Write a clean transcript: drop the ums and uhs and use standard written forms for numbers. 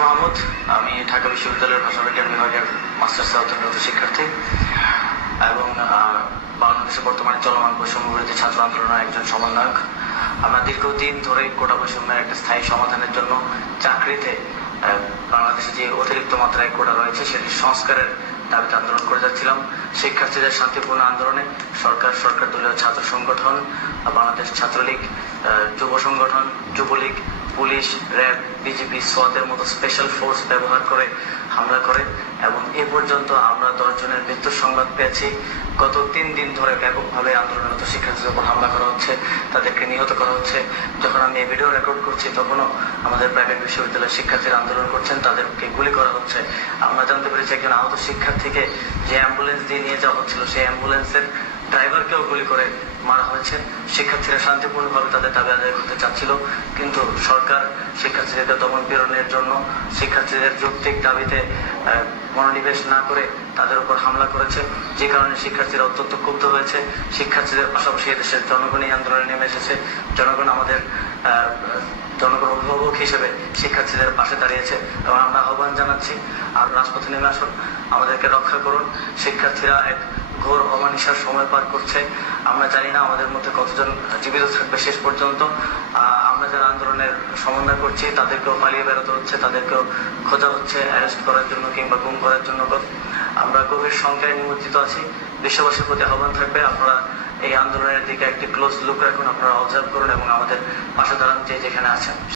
মোহাম্মদ, আমি ঢাকা বিশ্ববিদ্যালয়ের ভাষাবিজ্ঞান বিভাগের মাস্টার্সে অধ্যয়নরত শিক্ষার্থী এবং বাংলাদেশে বর্তমানে চলমান বৈষম্য বিরোধী ছাত্র আন্দোলনের একজন সমন্বয়ক। আমরা দীর্ঘদিন ধরে কোটা বৈষম্যের একটা স্থায়ী সমাধানের জন্য চাকরিতে বাংলাদেশে যে অতিরিক্ত মাত্রায় কোটা রয়েছে সেটি সংস্কারের দাবিতে আন্দোলন করে যাচ্ছিলাম। শিক্ষার্থীদের শান্তিপূর্ণ আন্দোলনে সরকার দলীয় ছাত্র সংগঠন, বাংলাদেশ ছাত্রলীগ, যুব সংগঠন, যুবলীগ, পুলিশ, র্যাব, বিজেপি, সোয়াতের মতো স্পেশাল ফোর্স ব্যবহার করে হামলা করে এবং এ পর্যন্ত আমরা 10 জনের মৃত্যুর সংবাদ পেয়েছি। গত 3 দিন ধরে ব্যাপকভাবে আন্দোলনরত শিক্ষার্থীদের উপর হামলা করা হচ্ছে, তাদেরকে নিহত করা হচ্ছে। যখন আমি এই ভিডিও রেকর্ড করছি তখনও আমাদের প্রাইভেট বিশ্ববিদ্যালয়ের শিক্ষার্থীরা আন্দোলন করছেন, তাদেরকে গুলি করা হচ্ছে। আমরা জানতে পেরেছি একজন আহত শিক্ষার্থীকে যে অ্যাম্বুলেন্স দিয়ে নিয়ে যাওয়া হচ্ছিল সেই অ্যাম্বুলেন্সের ড্রাইভারকেও গুলি করে মারা হয়েছে। শিক্ষার্থীরা শান্তিপূর্ণভাবে তাদের দাবি আদায় করতে চাচ্ছিল, কিন্তু সরকার শিক্ষার্থীদের দমন পীড়নের জন্য শিক্ষার্থীদের যৌক্তিক দাবিতে মনোনিবেশ না করে তাদের উপর হামলা করেছে, যে কারণে শিক্ষার্থীরা অত্যন্ত ক্ষুব্ধ হয়েছে। শিক্ষার্থীদের পাশাপাশি দেশের জনগণই আন্দোলনে নেমে এসেছে। জনগণ অভিভাবক হিসেবে শিক্ষার্থীদের পাশে দাঁড়িয়েছে এবং আমরা আহ্বান জানাচ্ছি আর রাজপথে নেমে আসুন, আমাদেরকে রক্ষা করুন। শিক্ষার্থীরা এক ঘোর অমানিসার সময় পার করছে। আমরা জানি না আমাদের মধ্যে কতজন জীবিত থাকবে শেষ পর্যন্ত। আমরা যারা আন্দোলনের সমন্বয় করছি তাদেরকেও পালিয়ে বেরোতে হচ্ছে, তাদেরকেও খোঁজা হচ্ছে অ্যারেস্ট করার জন্য কিংবা গুম করার জন্য। আমরা গভীর সংখ্যায় নিমজ্জিত আছি। বিশ্ববাসীর প্রতি আহ্বান থাকবে, আপনারা এই আন্দোলনের দিকে একটি ক্লোজ লুক রাখুন, আপনারা অবজার্ভ করুন এবং আমাদের পাশে দাঁড়ান যে যেখানে আছেন।